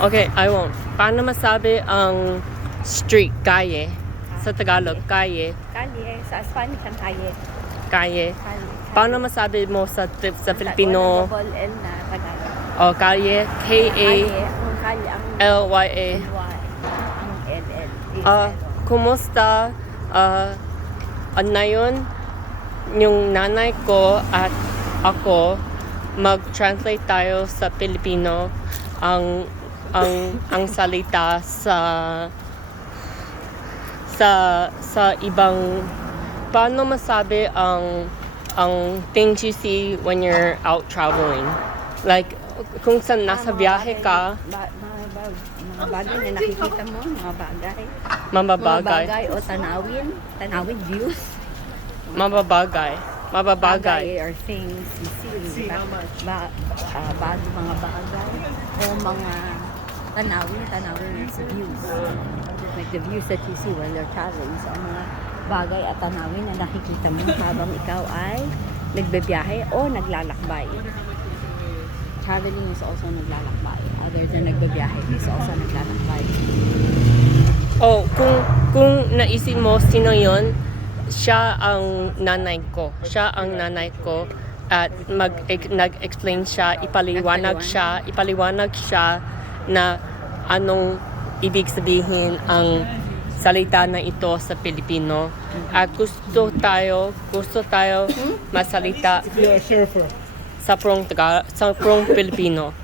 Okay, I won't. Paano masabi ang street, calle? Sa Tagalog, calle. Kalye. Sa Spanish ang kalye. Calle. Kalye. Paano masabi mo sa Filipino? Double L na Tagalog. Oh, calle. Kalye. Ang kalye. Ang K-A-L-Y-A. Y. Ang LL. Kumusta? Ano yun? Yung nanay ko at ako mag-translate tayo sa Filipino ang salita sa ibang paano masabi ang things you see when you're out traveling, like kung saan nasa biyahe ka, Mga bagay na nakikita mo, mga bagay. Mga mababagay bagay o tanawin views. mababagay Or things you see. Mga bagay o mga tanawin is views. Like the views that you see while you're traveling. So, ang mga bagay at tanawin na nakikita mo habang ikaw ay nagbebiyahe o naglalakbay. Traveling is also naglalakbay. Other than nagbebiyahe is also naglalakbay. Oh, kung naisip mo sino yon, siya ang nanay ko. Siya ang nanay ko at nag-explain siya, ipaliwanag siya na anong ibig sabihin ang salita na ito sa Pilipino. At gusto tayo masalita sa prong Pilipino.